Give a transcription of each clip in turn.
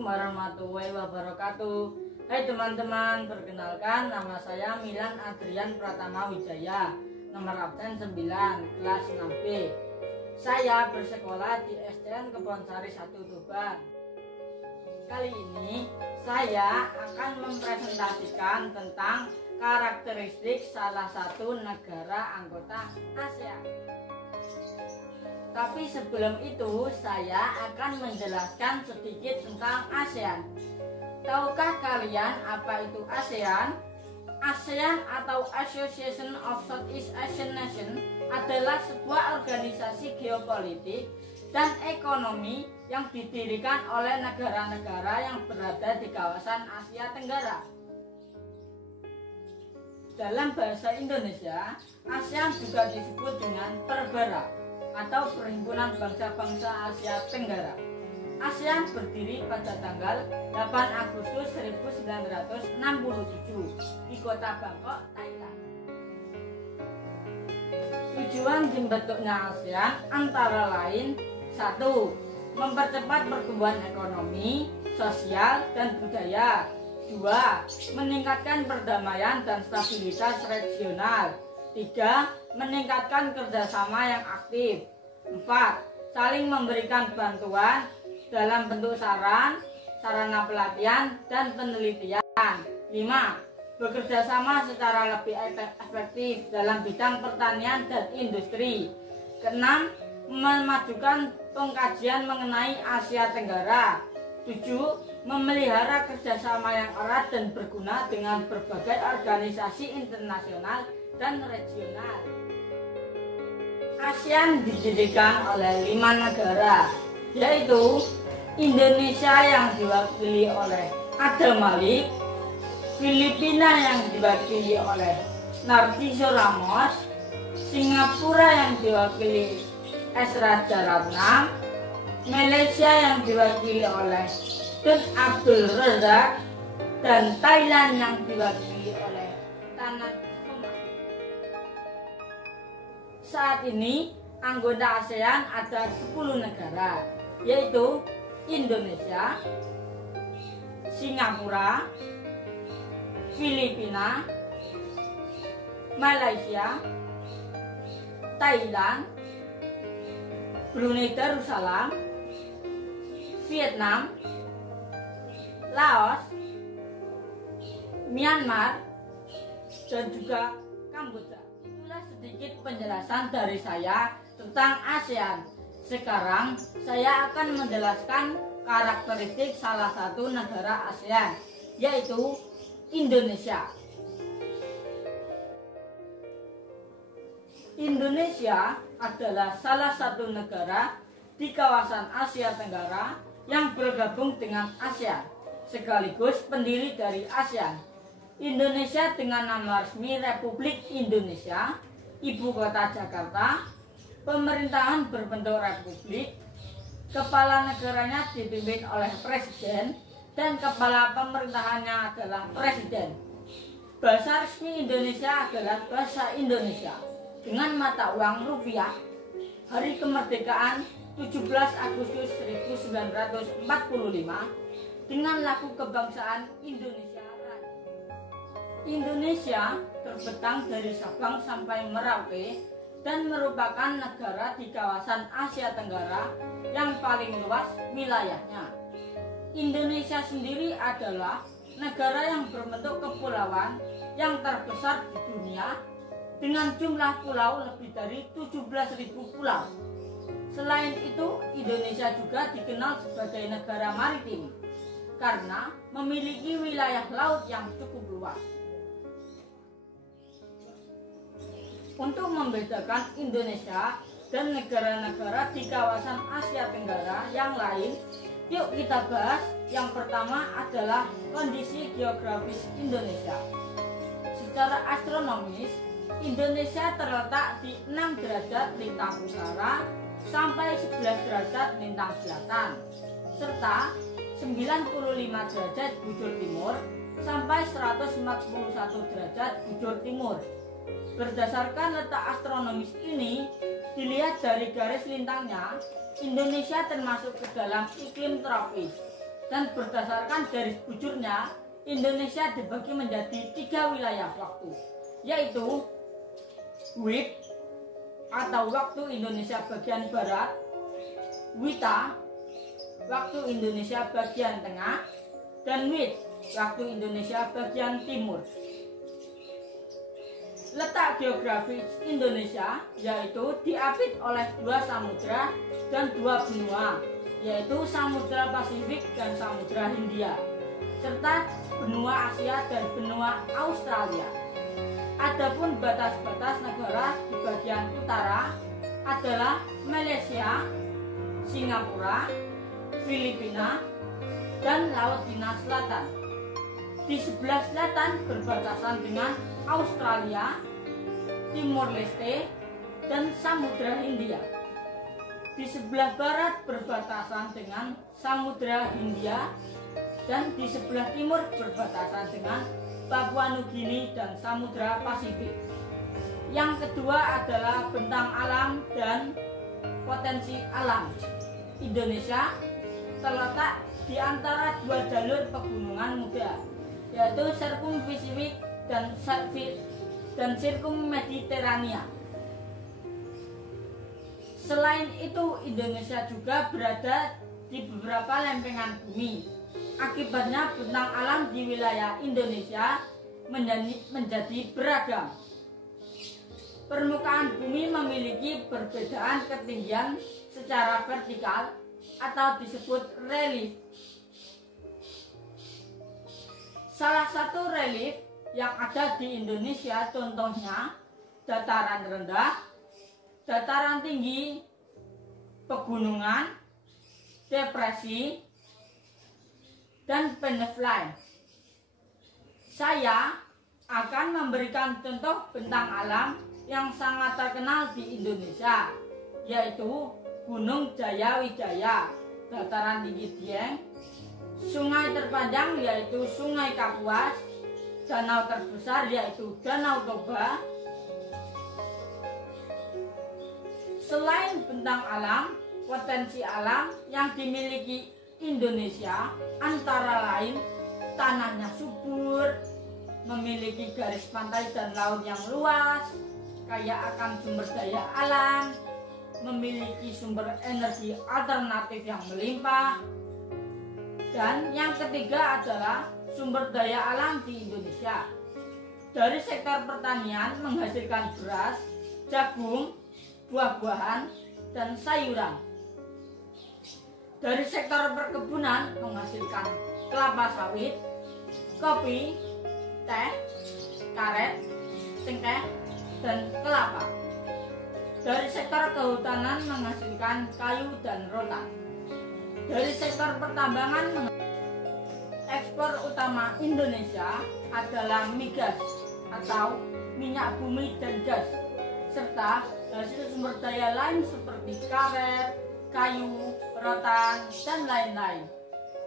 Assalamualaikum warahmatullahi wabarakatuh. Hai teman-teman, perkenalkan nama saya Milan Adrian Pratama Wijaya, nomor absen 9, kelas 6B. Saya bersekolah di SDN Kebonsari 1 Tuban. Kali ini saya akan mempresentasikan tentang karakteristik salah satu negara anggota ASEAN. Tapi sebelum itu saya akan menjelaskan sedikit tentang ASEAN. Tahukah kalian apa itu ASEAN? ASEAN atau Association of Southeast Asian Nations adalah sebuah organisasi geopolitik dan ekonomi yang didirikan oleh negara-negara yang berada di kawasan Asia Tenggara. Dalam bahasa Indonesia, ASEAN juga disebut dengan Perbara atau Perhimpunan Bangsa-Bangsa Asia Tenggara. ASEAN berdiri pada tanggal 8 Agustus 1967 di kota Bangkok, Thailand. Tujuan dibentuknya ASEAN antara lain: 1. Mempercepat pertumbuhan ekonomi, sosial, dan budaya. 2. Meningkatkan perdamaian dan stabilitas regional. 3. Meningkatkan kerjasama yang aktif. 4. Saling memberikan bantuan dalam bentuk saran, sarana pelatihan, dan penelitian. 5. Bekerja sama secara lebih efektif dalam bidang pertanian dan industri. 6. Memajukan pengkajian mengenai Asia Tenggara. 7. Memelihara kerjasama yang erat dan berguna dengan berbagai organisasi internasional dan regional. ASEAN didirikan oleh 5 negara, yaitu Indonesia yang diwakili oleh Adam Malik, Filipina yang diwakili oleh Narciso Ramos, Singapura yang diwakili S. Raja Ratnam, Malaysia yang diwakili oleh Tun Abdul Razak, dan Thailand yang diwakili oleh Tanat Kumar. Saat ini anggota ASEAN ada 10 negara, yaitu Indonesia, Singapura, Filipina, Malaysia, Thailand, Brunei Darussalam, Vietnam, Laos, Myanmar, dan juga Kamboja. Itulah sedikit penjelasan dari saya tentang ASEAN. Sekarang saya akan menjelaskan karakteristik salah satu negara ASEAN, yaitu Indonesia. Indonesia adalah salah satu negara di kawasan Asia Tenggara yang bergabung dengan ASEAN, sekaligus pendiri dari ASEAN. Indonesia dengan nama resmi Republik Indonesia, ibu kota Jakarta, pemerintahan berbentuk republik, kepala negaranya dipimpin oleh presiden, dan kepala pemerintahannya adalah presiden. Bahasa resmi Indonesia adalah bahasa Indonesia dengan mata uang rupiah. Hari kemerdekaan 17 Agustus 1945 dengan lagu kebangsaan Indonesia Raya. Indonesia terbentang dari Sabang sampai Merauke dan merupakan negara di kawasan Asia Tenggara yang paling luas wilayahnya. Indonesia sendiri adalah negara yang berbentuk kepulauan yang terbesar di dunia dengan jumlah pulau lebih dari 17.000 pulau. Selain itu, Indonesia juga dikenal sebagai negara maritim karena memiliki wilayah laut yang cukup luas. Untuk membedakan Indonesia dan negara-negara di kawasan Asia Tenggara yang lain, yuk kita bahas. Yang pertama adalah kondisi geografis Indonesia. Secara astronomis, Indonesia terletak di 6 derajat lintang utara sampai 11 derajat lintang selatan, serta 95 derajat bujur timur sampai 141 derajat bujur timur. Berdasarkan letak astronomis ini, dilihat dari garis lintangnya, Indonesia termasuk ke dalam iklim tropis. Dan berdasarkan garis bujurnya, Indonesia dibagi menjadi 3 wilayah waktu, yaitu WIB atau waktu Indonesia bagian Barat, WITA waktu Indonesia bagian Tengah, dan WIT waktu Indonesia bagian Timur. Letak geografis Indonesia yaitu diapit oleh 2 samudra dan 2 benua, yaitu Samudra Pasifik dan Samudra Hindia, serta benua Asia dan benua Australia. Adapun batas-batas negara di bagian utara adalah Malaysia, Singapura, Filipina, dan Laut Cina Selatan. Di sebelah selatan berbatasan dengan Australia, Timor Leste, dan Samudra Hindia. Di sebelah barat berbatasan dengan Samudra Hindia, dan di sebelah timur berbatasan dengan Papua Nugini dan Samudra Pasifik. Yang kedua adalah bentang alam dan potensi alam. Indonesia terletak di antara 2 jalur pegunungan muda, yaitu Sirkumfisifik dan Sirkummediterania. Selain itu, Indonesia juga berada di beberapa lempengan bumi. Akibatnya bentang alam di wilayah Indonesia menjadi beragam. Permukaan bumi memiliki perbedaan ketinggian secara vertikal atau disebut relief. Salah satu relief yang ada di Indonesia contohnya dataran rendah, dataran tinggi, pegunungan, depresi, dan peneplain. Saya akan memberikan contoh bentang alam yang sangat terkenal di Indonesia, yaitu Gunung Jayawijaya, dataran tinggi Dieng, sungai terpanjang yaitu Sungai Kapuas, danau terbesar yaitu Danau Toba. Selain bentang alam, potensi alam yang dimiliki Indonesia antara lain tanahnya subur, memiliki garis pantai dan laut yang luas, kaya akan sumber daya alam, memiliki sumber energi alternatif yang melimpah. Dan yang ketiga adalah sumber daya alam di Indonesia. Dari sektor pertanian menghasilkan beras, jagung, buah-buahan, dan sayuran. Dari sektor perkebunan menghasilkan kelapa sawit, kopi, teh, karet, cengkeh, dan kelapa. Dari sektor kehutanan menghasilkan kayu dan rotan. Dari sektor pertambangan, ekspor utama Indonesia adalah migas atau minyak bumi dan gas, serta hasil sumber daya lain seperti karet, kayu, rotan, dan lain-lain.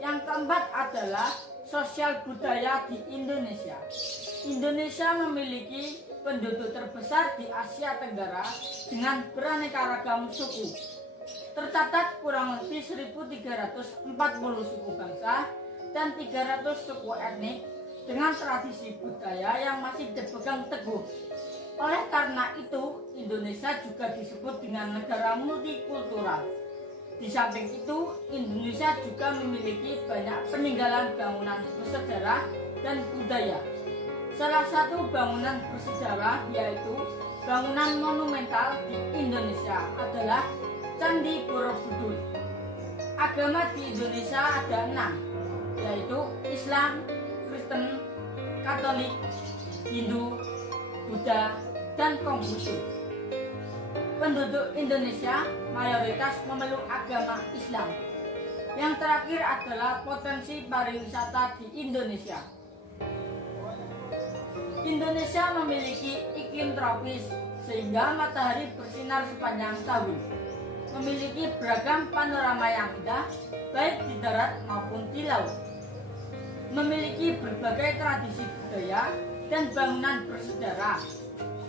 Yang keempat adalah sosial budaya di Indonesia. Indonesia memiliki penduduk terbesar di Asia Tenggara dengan beraneka ragam suku. Tercatat kurang lebih 1.340 suku bangsa dan 300 suku etnik dengan tradisi budaya yang masih dipegang teguh. Oleh karena itu, Indonesia juga disebut dengan negara multikultural. Di samping itu, Indonesia juga memiliki banyak peninggalan bangunan bersejarah dan budaya. Salah satu bangunan bersejarah yaitu bangunan monumental di Indonesia adalah Candi Borobudur. Agama di Indonesia ada 6, yaitu Islam, Kristen, Katolik, Hindu, Buddha, dan Konghucu. Penduduk Indonesia mayoritas memeluk agama Islam. Yang terakhir adalah potensi pariwisata di Indonesia. Indonesia memiliki iklim tropis sehingga matahari bersinar sepanjang tahun. Memiliki beragam panorama yang indah baik di darat maupun di laut. Memiliki berbagai tradisi budaya dan bangunan bersejarah.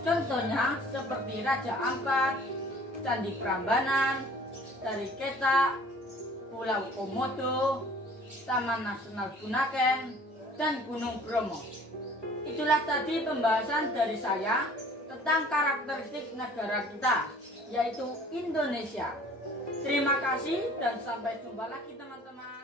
Contohnya seperti Raja Ampat, Candi Prambanan, Tari Ketak, Pulau Komodo, Taman Nasional Bunaken, dan Gunung Bromo. Itulah tadi pembahasan dari saya tentang karakteristik negara kita, yaitu Indonesia. Terima kasih dan sampai jumpa lagi teman-teman.